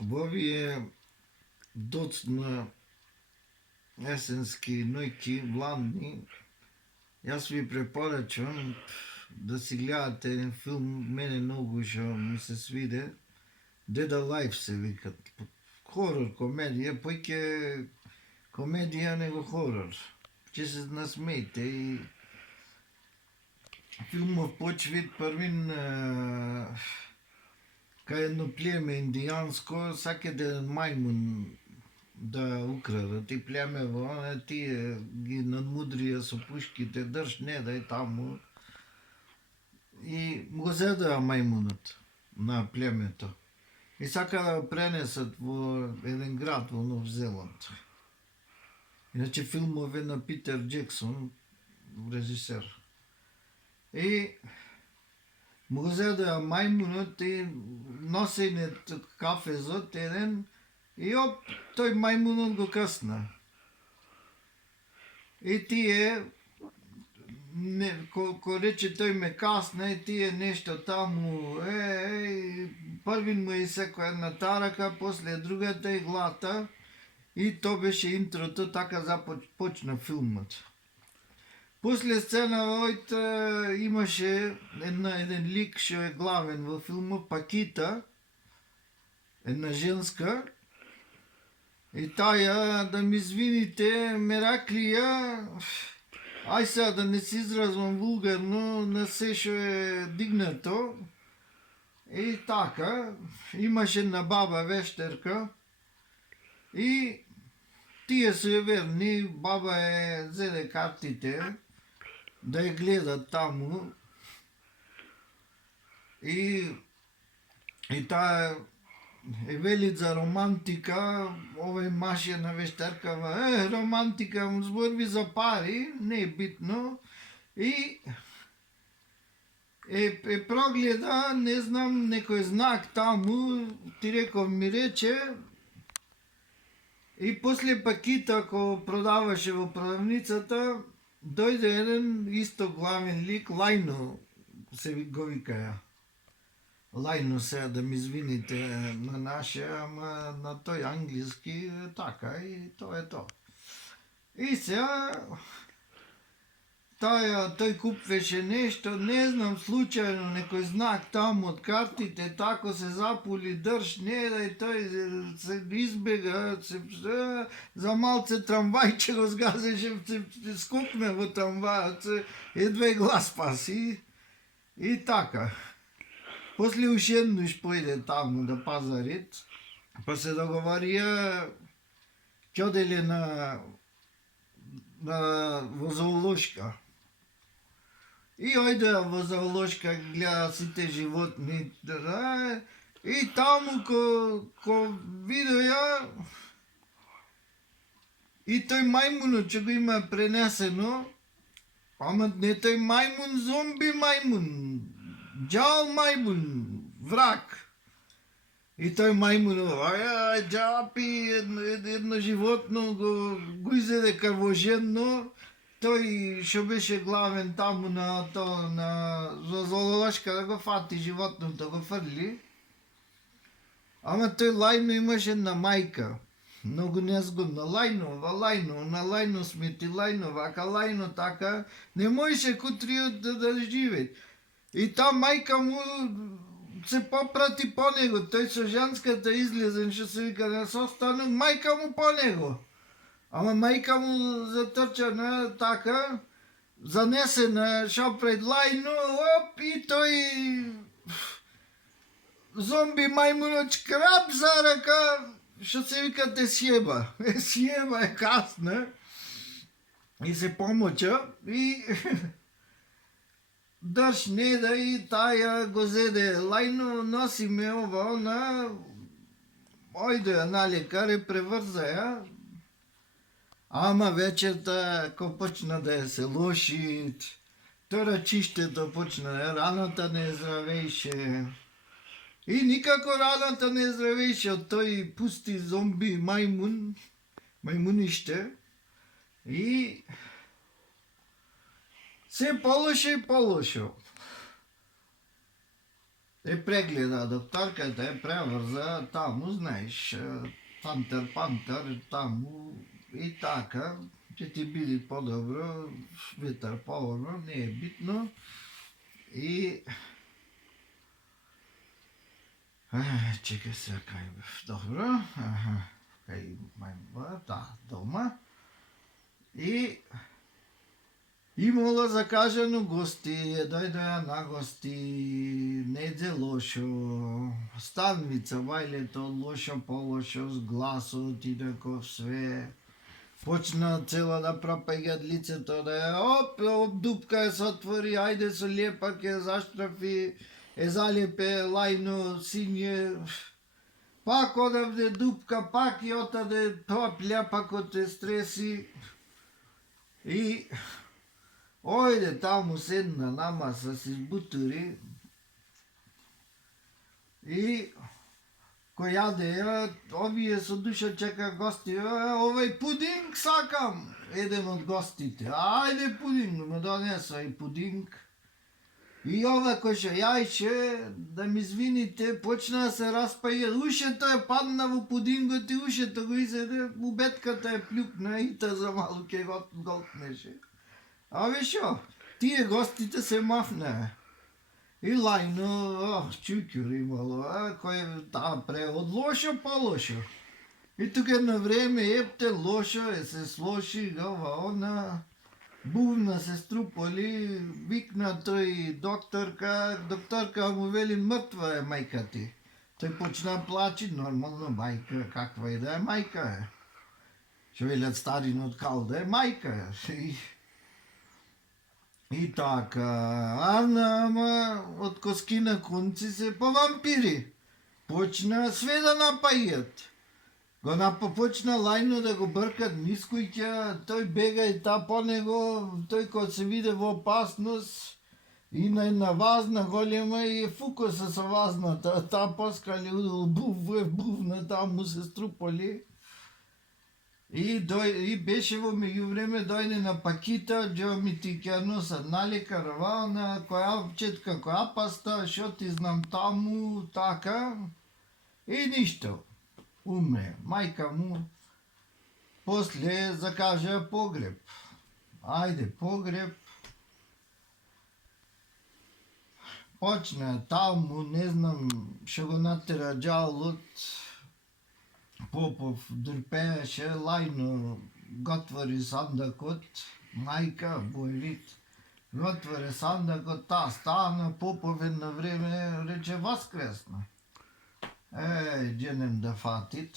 Во овие доцна есенски ноќи, владни, јас ви препорачувам да си гледате еден филм, мене многу што ми се свиде, Dead Alive се викат. Хорор комедија, поиќе комедија него хорор. Ќе се насмеете и филмов почвит првин кај едно племе индијанско саке да мајмун да украдат и племево, тие ги надмудрија со пушките, држ, не дај таму. И го зедоа мајмунот на племето. И сака да го пренесат во еден град во Нов Зеланд. Иначе филмов е на Питер Джексон, режисер. И му го зедоа мајмунот и носејнет кафезот еден и оп, тој мајмунот го касна. И тие, ко рече тој ме касна и тие нешто таму, првин му исекоа една тарака, после другата и глата и то беше интрото, така започна филмот. После сцена овојта имаше еден лик што е главен во филмот, Пакита, една женска, и таја, да ми извините, Мераклија, ај сега да не се изразвам вулгарно, на се што е дигнато, и така, имаше една баба вештерка, и тие се верни, баба е зеде картите, да ја гледат таму, и таа е велит за романтика, овој маж на вештеркава, романтика, зборви за пари, не е битно, и прогледа, не знам, некој знак таму, ти реков ми рече, и после Пакита, ко продаваше во продавницата, дојде еден исто главен лик, Лајно, се го викаја. Лајно се, да ми извините на наше, ама на тој англиски така и тоа е тоа. И сега тој купвеше нешто, не знам, случајно некој знак таму од картите, тако се запули, држ, не дај, тој се избега, за малце трамвајче го сгазеше, се скокне во трамвајот, едва и глас спаси, и така. После уште еднаш појде таму да пазарит, па се договорија, ќе оделе во зоолошка. И ојде во зоолошка, гледа сите животни, и таму ко видеја, и тој мајмунот што го има пренесено, ама не тој мајмун, зомби мајмун, џал мајмун, враг. И тој мајмун, џапи, едно животно го изеде крвожедно, тој што беше главен таму на зоолошка да го фати животното, го фрли. Ама тој Лајно имаше една мајка, многу незгодна, Лајно смети, Лајно вака, Лајно така, не можеше кутриот да живее. И таа мајка му се попрати по него, тој со женската излезен, што се вика на состанок, мајка му по него. Ама мајка му затрчана така, занесена шо пред Лајно, оп, и тој зомби мајмунот шкрап за рака, што се вика те сјеба. Сјеба е касна. И се помоча и држ, не да, и таја го зеде Лајно, носи ме ова, она, ојде на лекаре, преврза ја, ама вечерта, ко почна да ја се лоши, тора чиштето почна, раната не здравејше. И никако раната не здравејше од тој пусти зомби мајмуниште, и се полошо и полошо. прегледа докторката, преврза таму, знаеш, пантер, таму и така, ќе ти биде по-добро, ветар поволно, не е битно. И чекай сега кај бев. Добро. Кај мајма, да, дома. И имала закажано гости, дојдоа на гости, неде лошо, станвица, бајлето, лошо по лошо, с гласот и таков све. Почна цела да пропаѓат лицето, да е оп, дупка се отвори, ајде со лепа ке заштрафи, залепе лајно, сиње, пак одавде дупка, пак и отаде, тоа пљапакот те стреси. И ојде таму седна на маса си бутури и кој јаде, овие со душа чека гости, овој пудинг сакам, еден од гостите, ајде пудинг, ме донесо и пудинг. И ова кој ше јајше, да ми извините, почна да се распаја, ушето е падна во пудингот и ушето го изеде, убетката е плюкна и та за малку ке голтнеше. А вешо, тие гостите се мафнаа. И лајно, чукјур имало, кој таа од лошо по лошо. И тука едно време епте лошо се слоши, она, бувна се струполи, викна тој докторка му вели мртва е мајка ти. Тој почна плачи, нормално мајка, каква и да е мајка е. Што велят старинот кал да е мајка е. И така, ама од коски на конци се по вампири. Почна све да напајат. Почна лајно да го бркат нискујќа, тој бега и та по него, тој кога се виде во опасност, и на една вазна голема и фукоса со вазната, таа поскали удел бувна, таму се струполи. И беше во меѓувреме дојде на Пакита, ми ти ќе носат налека равана, која четка, која паста, шо ти знам таму, така. И ништо. Умре. Мајка му после закажа погреб. Ајде, погреб. Почна таму, не знам, шо го натера џалот. Попов дрпееше, лајно готвори сандакот, мајка, бојвит, готвори сандакот, таа стана, Попов едно време рече воскресна. Дженем да фатит.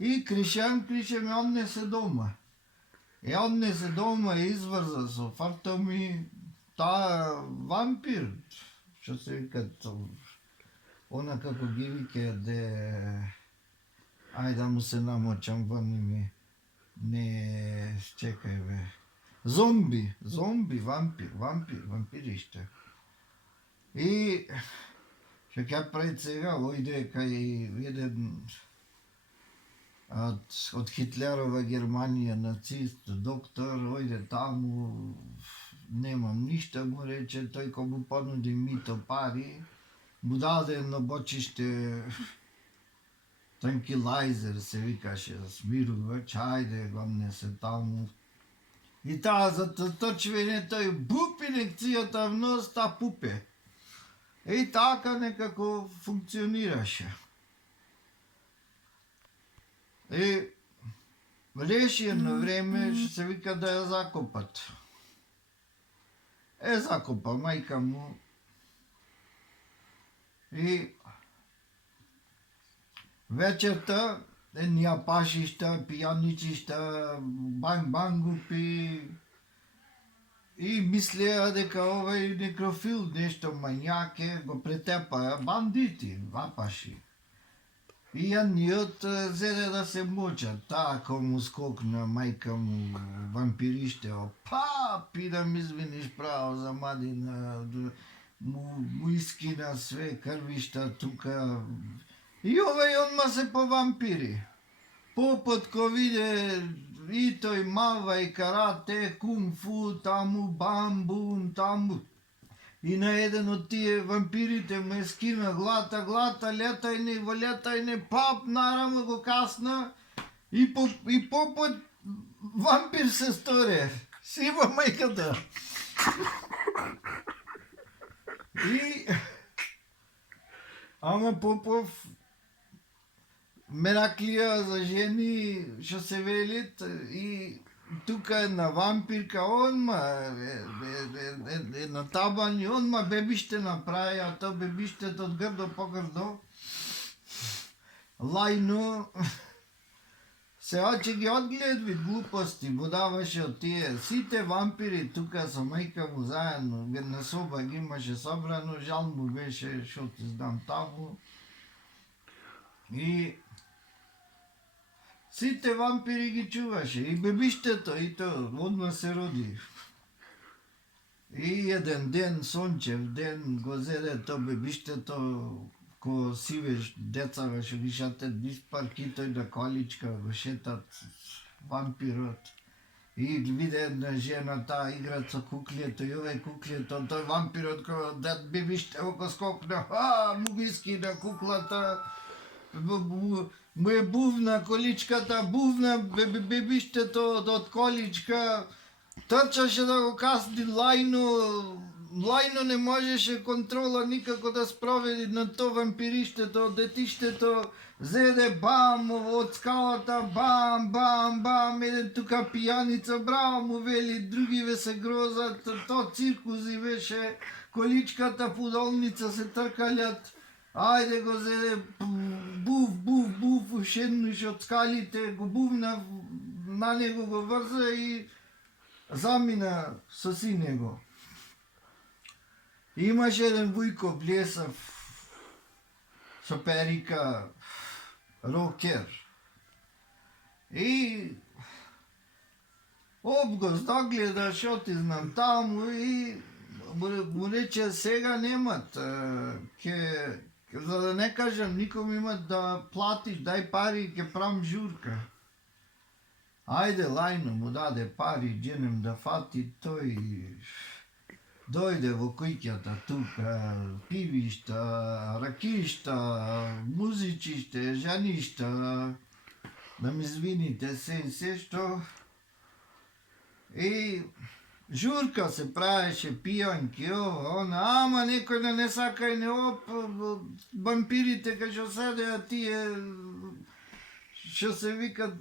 И кришем, однесе дома. И однесе дома и изврза со фартоми, таа вампир, што се викат, она како ги вика, ајде да му се намочам во ними. Не, чекај бе. Зомби, вампириште. И што ќе прави сега, ојде кај еден од Хитлерова Германија, нацист, доктор, ојде таму, немам ништа, му рече, тој кој му понуди мито пари, му даде едно бочиште Транкилайзер се викаше, смирувач, ајде го несе таму. И таа заточвење тој буп инекцијата в нос, та пупе. И така некако функционираше. И реши едно време, што се вика да ја закопат. Закопа мајка му. И вечерта, енија пашишта, пијаничишта, бангупи, и мислеа дека овој некрофил, нешто мањаке, го претепаја бандити, вапаши. И јаниот зеде да се мочат, тако му скокна мајка му, вампириште, папи да ми извиниш право за мадина, му искина све крвишта тука. И овај одма се по вампири. Попот ко виде и тој мава и карате, кунг-фу, таму бамбум, таму. и на еден од тие вампирите ме скина глата, летајне, пап, нарамо го касна и попот вампир се сторе. Сива мајката. И ама Попов Мераклија за жени, што се велит, и тука една вампирка, онма една табан и онма бебиште направи, а то бебиштето од грдо по грдо, лајно, се оче ги одгледат вид глупости, будаваше од тие, сите вампири тука со мајка му заедно, една соба ги имаше собрано, жал му беше, шо ти знам таму, и сите вампири ги чуваше, и бебиштето, и то одма се роди. И еден ден, сончев ден, го зеде то бебиштето, ко сивеш децава што ги шатат низ парк, и тој да количка го шетат вампирот. И виде една жена, таа играат со куклето, и овај куклето, тој вампирот кој дет бебиштево го скокна, му ги скина куклата, му е бувна количката, бувна бебиштето од количка, трчаше да го касни лајно не можеше контрола никако да спроведи на то вампириштето, детиштето, зеде бам од скалата, бам, еден тука пијаница, браво му вели, другиве се грозат, то циркузи беше, количката, пудолница се тркалјат, ајде го зеде, був, ушеднуш од скалите, го бувна, на него го врза и замина со синего. Имаше еден Вујко Блесав со перика, рокер. И го догледа, шо ти знам таму, и му рече сега немат, за да не кажам ником имат да платиш, дај пари, ќе правам журка. Ајде лајно му даде пари, дженем да фати, тој дојде во куќата тука, пивишта, ракишта, музичиште, жаништа, да ми извините се што. И журка се правеше, пијанки, ама некој не сака и не вампирите кај што седеа тие, што се викат,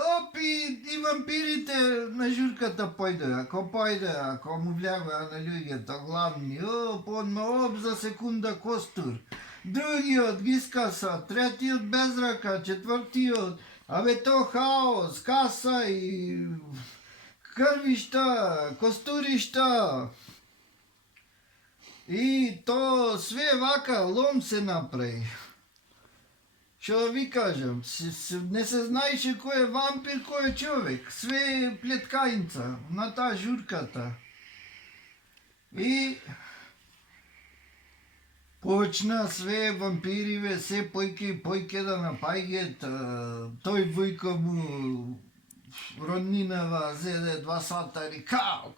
и вампирите на журката појде, ако му влягаа на луѓето главни, подма за секунда костур, другиот ги скаса, третиот без рака, четвртиот, то хаос, каса и крвишта, костуришта. И то све вака лом се направи. Што да ви кажам, не се знаеше кој е вампир, кој е човек. Све е плеткајнца на таа журката. И почна све вампириве, се појке да напаѓат. Тој Вујко му роднинава зеде 2 сатари, кау,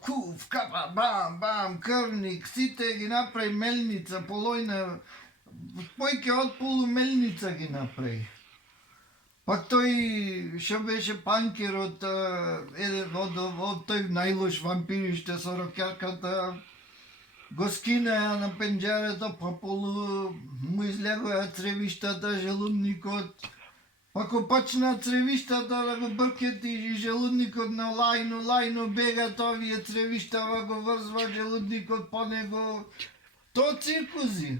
кув, капа, бам, крвник, сите ги направи мелница, полојна, појке од полумелница ги направи. Пак тој што беше панкерот, еден од тој најлош вампириште со рокерката, го скинаа на пенџерето, па полу му излегоа цревиштата, желудникот, ако почна цревиштата да го бркет и желудникот на лајно бегат овие цревиштава, го врзва желудникот по него, то циркузи.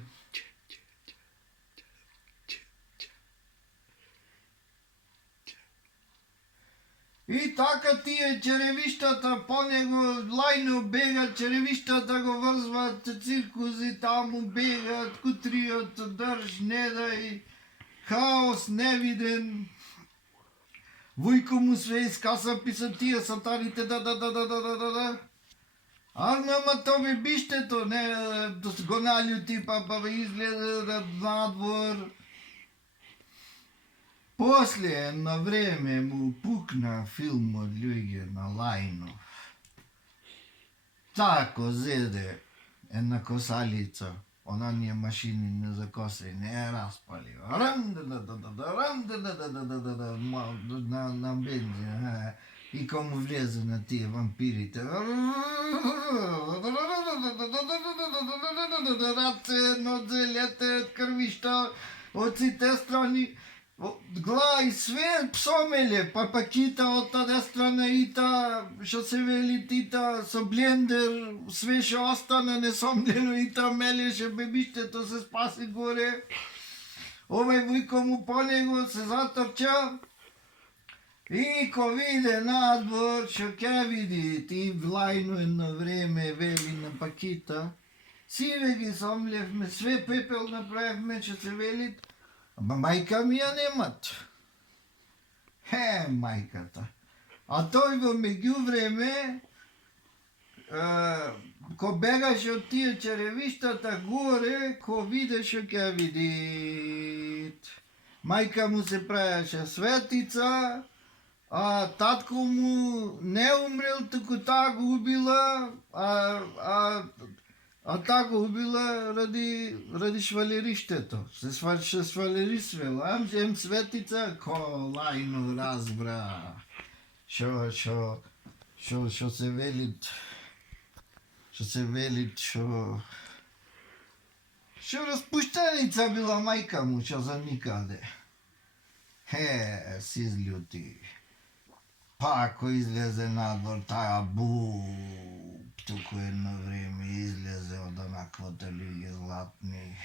И така тие черевиштата по него лајно бегат, черевиштата го врзват, циркузи таму бегат, кутриот држ, не дај, хаос невиден. Вујко му све искаса писа тие сатарите, да. Ама то бебиштето, не, го налјути, па изгледа надвор. После едно време му пукна филм од луѓе на лајно. Тако зеде една косалица, она ние машини за косење, не распали. На бензин, и кому влезе на тие вампирите. Раце, нозе, лете, крвишта, од сите страни. Глај, све псомеле, па пакита од таа страна и та, што се вели тита, со блендер, све што остана несомлено и та мелеше, бебиштето се спаси горе. Овај вујко му по него се затрча и ко виде надвор, што ќе види, ти влајно едно време, вели на пакита, сиве ги сомлевме, све пепел направивме, што се вели, ама мајка ми ја немат. Мајката. А тој во меѓувреме, ко бегаше од тие черевиштата горе, ко виде што ќе види. Мајка му се правеше светица, а татко му не умрел, туку таа го убила, а таа го убила ради швалериштето. Се швалерисвела. Ем светица, ко лајно разбра. Шо се велит, шо распуштеница била мајка му, шо за никаде. Си изљути. Па ако излезе надвор, таа туку едно време излезе од онаквото луѓе златни.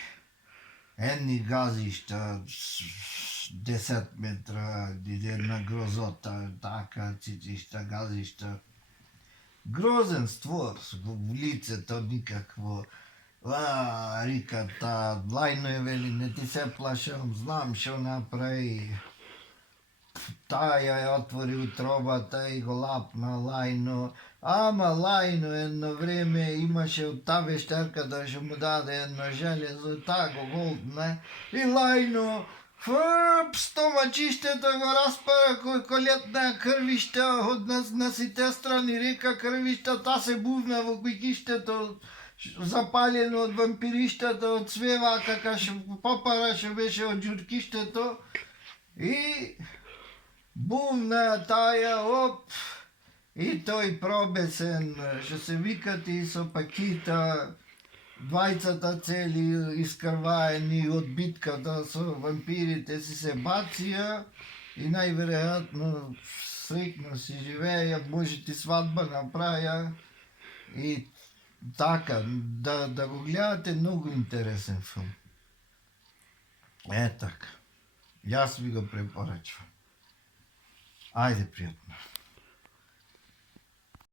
Едни газишта, 10 метра, една грозота, така, цицишта, газишта. Грозен створ, во лицето никакво. Рика таа, лајно е вели, не ти се плашам, знам што направи. Таа ја отвори утробата и го лапна лајно. Ама лајно едно време имаше од таа вештерката што му даде едно железо, таа го голтна и лајно стомачиштето го распара кој летна крвишта од на сите страни, река крвишта, таа се бувна во кујкиштето, запалено од вампириштата, од све вака попара што беше од џуркиштето и бувна таја, и тој пробесен, што се викати со пакита, двајцата цели искрваени од битката со вампирите си се бација и најверојатно среќно си живеја, може ти свадба направија и така, да го гледате, многу интересен филм. Така, јас ви го препорачувам. Ајде, пријатно.